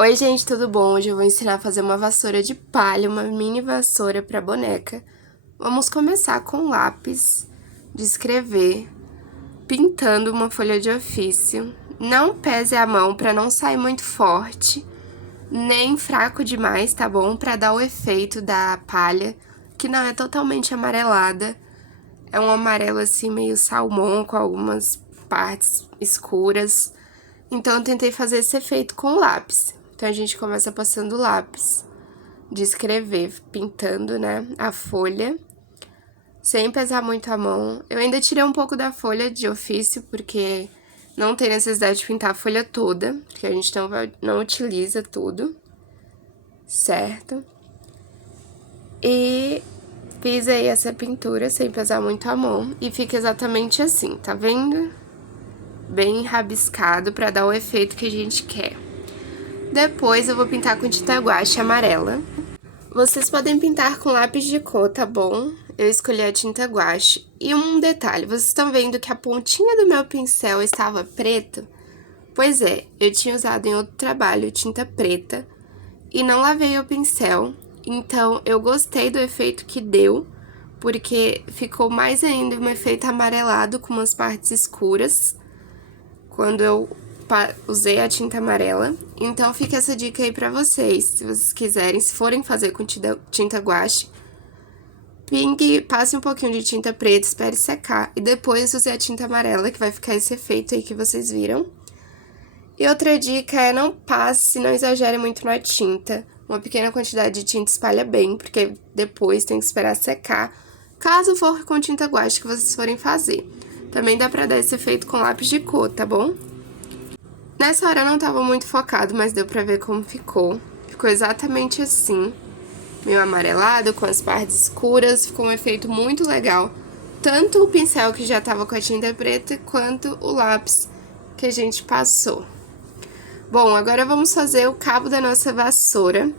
Oi, gente, tudo bom? Hoje eu vou ensinar a fazer uma vassoura de palha, uma mini vassoura para boneca. Vamos começar com lápis de escrever, pintando uma folha de ofício. Não pese a mão para não sair muito forte, nem fraco demais, tá bom? Para dar o efeito da palha, que não é totalmente amarelada. É um amarelo assim meio salmão, com algumas partes escuras. Então eu tentei fazer esse efeito com lápis. Então a gente começa passando lápis de escrever, pintando, né, a folha, sem pesar muito a mão. Eu ainda tirei um pouco da folha de ofício, porque não tem necessidade de pintar a folha toda, porque a gente não utiliza tudo, certo? E fiz aí essa pintura sem pesar muito a mão, e fica exatamente assim, tá vendo? Bem rabiscado pra dar o efeito que a gente quer. Depois eu vou pintar com tinta guache amarela. Vocês podem pintar com lápis de cor, tá bom? Eu escolhi a tinta guache. E um detalhe, vocês estão vendo que a pontinha do meu pincel estava preta? Pois é, eu tinha usado em outro trabalho tinta preta e não lavei o pincel. Então, eu gostei do efeito que deu, porque ficou mais ainda um efeito amarelado com umas partes escuras, quando eu usei a tinta amarela. Então, fica essa dica aí pra vocês, se vocês quiserem, se forem fazer com tinta guache, passe um pouquinho de tinta preta, espere secar, e depois use a tinta amarela, que vai ficar esse efeito aí que vocês viram. E outra dica é não passe, não exagere muito na tinta. Uma pequena quantidade de tinta espalha bem, porque depois tem que esperar secar, caso for com tinta guache que vocês forem fazer. Também dá pra dar esse efeito com lápis de cor, tá bom? Nessa hora eu não tava muito focado, mas deu pra ver como ficou. Ficou exatamente assim, meio amarelado, com as partes escuras, ficou um efeito muito legal. Tanto o pincel que já tava com a tinta preta, quanto o lápis que a gente passou. Bom, agora vamos fazer o cabo da nossa vassoura,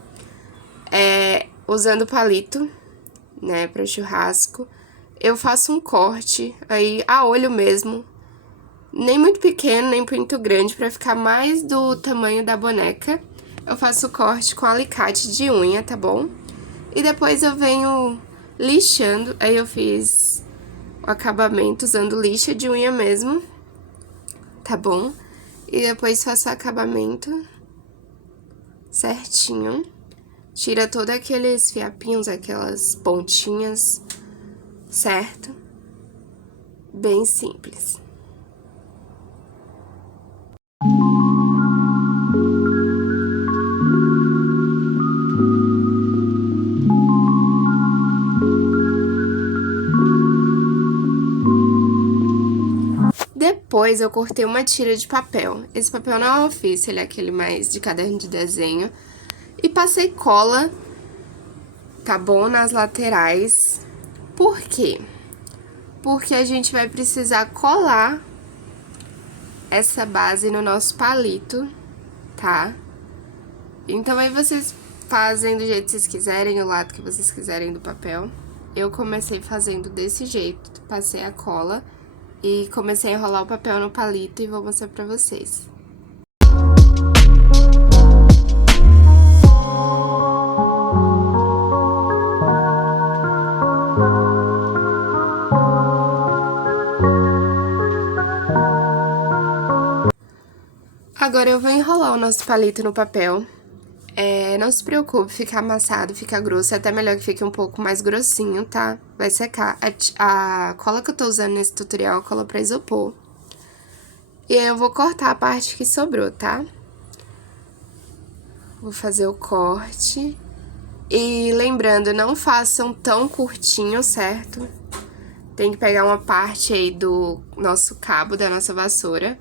usando palito, né, pra churrasco. Eu faço um corte aí a olho mesmo, nem muito pequeno, nem muito grande, pra ficar mais do tamanho da boneca. Eu faço o corte com alicate de unha, tá bom? E depois eu venho lixando, aí eu fiz o acabamento usando lixa de unha mesmo, tá bom? E depois faço o acabamento certinho. Tira todos aqueles fiapinhos, aquelas pontinhas, certo? Bem simples. Depois eu cortei uma tira de papel. Esse papel não é ofício, ele é aquele mais de caderno de desenho. E passei cola, tá bom? Nas laterais. Por quê? Porque a gente vai precisar colar essa base no nosso palito, tá? Então aí vocês fazem do jeito que vocês quiserem, o lado que vocês quiserem do papel. Eu comecei fazendo desse jeito, passei a cola e comecei a enrolar o papel no palito e vou mostrar pra vocês. Agora eu vou enrolar o nosso palito no papel. Não se preocupe, fica amassado, fica grosso, é até melhor que fique um pouco mais grossinho, tá? Vai secar. A cola que eu tô usando nesse tutorial é cola pra isopor. E aí eu vou cortar a parte que sobrou, tá? Vou fazer o corte. E lembrando, não façam tão curtinho, certo? Tem que pegar uma parte aí do nosso cabo, da nossa vassoura,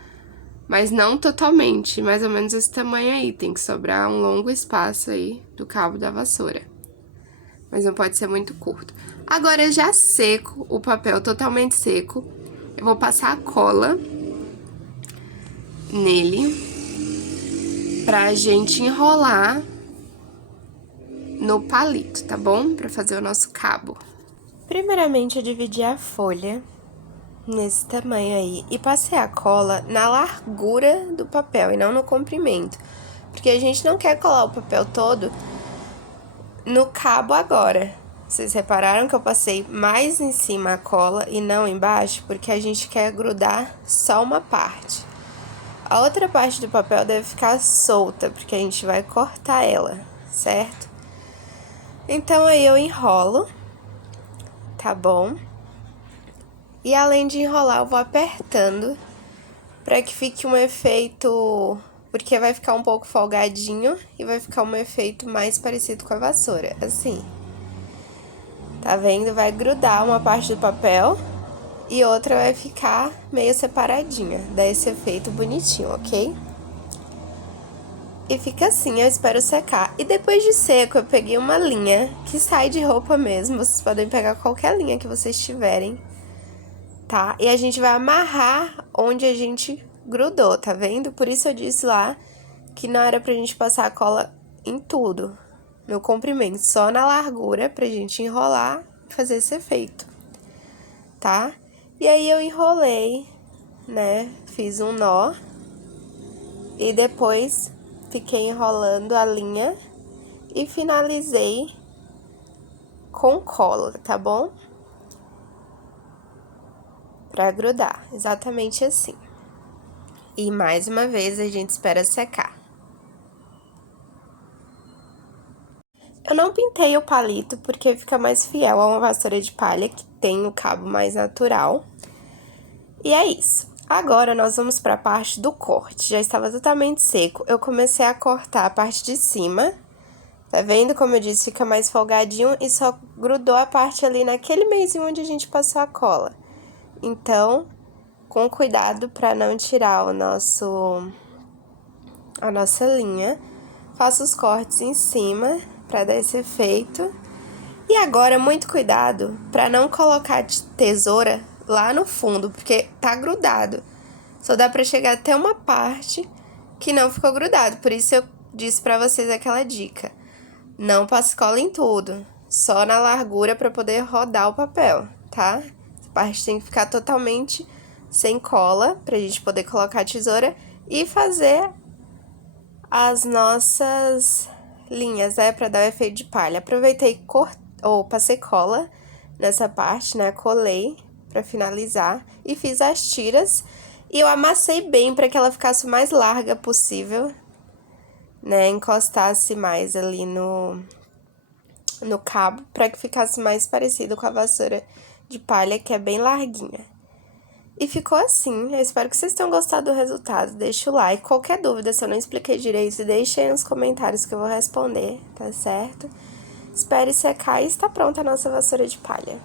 mas não totalmente, mais ou menos esse tamanho aí, tem que sobrar um longo espaço aí do cabo da vassoura. Mas não pode ser muito curto. Agora, já seco, o papel totalmente seco, eu vou passar a cola nele pra gente enrolar no palito, tá bom? Pra fazer o nosso cabo. Primeiramente, eu dividi a folha nesse tamanho aí e passei a cola na largura do papel e não no comprimento, Porque a gente não quer colar o papel todo no cabo agora. Vocês repararam que eu passei mais em cima a cola e não embaixo? Porque a gente quer grudar só uma parte. A outra parte do papel deve ficar solta, porque a gente vai cortar ela, certo? Então, aí eu enrolo, tá bom? E além de enrolar, eu vou apertando para que fique um efeito... Porque vai ficar um pouco folgadinho e vai ficar um efeito mais parecido com a vassoura, assim. Tá vendo? Vai grudar uma parte do papel e outra vai ficar meio separadinha. Dá esse efeito bonitinho, ok? E fica assim, eu espero secar. E depois de seco, eu peguei uma linha que sai de roupa mesmo. Vocês podem pegar qualquer linha que vocês tiverem, tá? E a gente vai amarrar onde a gente grudou, tá vendo? Por isso eu disse lá que não era pra gente passar a cola em tudo, no comprimento, só na largura pra gente enrolar e fazer esse efeito, tá? E aí eu enrolei, né? Fiz um nó e depois fiquei enrolando a linha e finalizei com cola, tá bom? Pra grudar, exatamente assim. E mais uma vez a gente espera secar. Eu não pintei o palito porque fica mais fiel a uma vassoura de palha que tem o cabo mais natural. E é isso. Agora nós vamos para a parte do corte. Já estava totalmente seco. Eu comecei a cortar a parte de cima. Tá vendo? Como eu disse, fica mais folgadinho e só grudou a parte ali naquele meiozinho onde a gente passou a cola. Então, com cuidado para não tirar a nossa linha. Faço os cortes em cima para dar esse efeito. E agora, muito cuidado para não colocar tesoura lá no fundo, porque tá grudado. Só dá para chegar até uma parte que não ficou grudado. Por isso eu disse para vocês aquela dica. Não passe cola em tudo, só na largura para poder rodar o papel, tá? Essa parte tem que ficar totalmente sem cola pra gente poder colocar a tesoura e fazer as nossas linhas, né, para dar o efeito de palha. Aproveitei passei cola nessa parte, né, colei para finalizar e fiz as tiras e eu amassei bem para que ela ficasse o mais larga possível, né, encostasse mais ali no cabo para que ficasse mais parecido com a vassoura de palha, que é bem larguinha. E ficou assim. Eu espero que vocês tenham gostado do resultado. Deixa o like. Qualquer dúvida, se eu não expliquei direito, deixa aí nos comentários que eu vou responder, tá certo? Espere secar e está pronta a nossa vassoura de palha.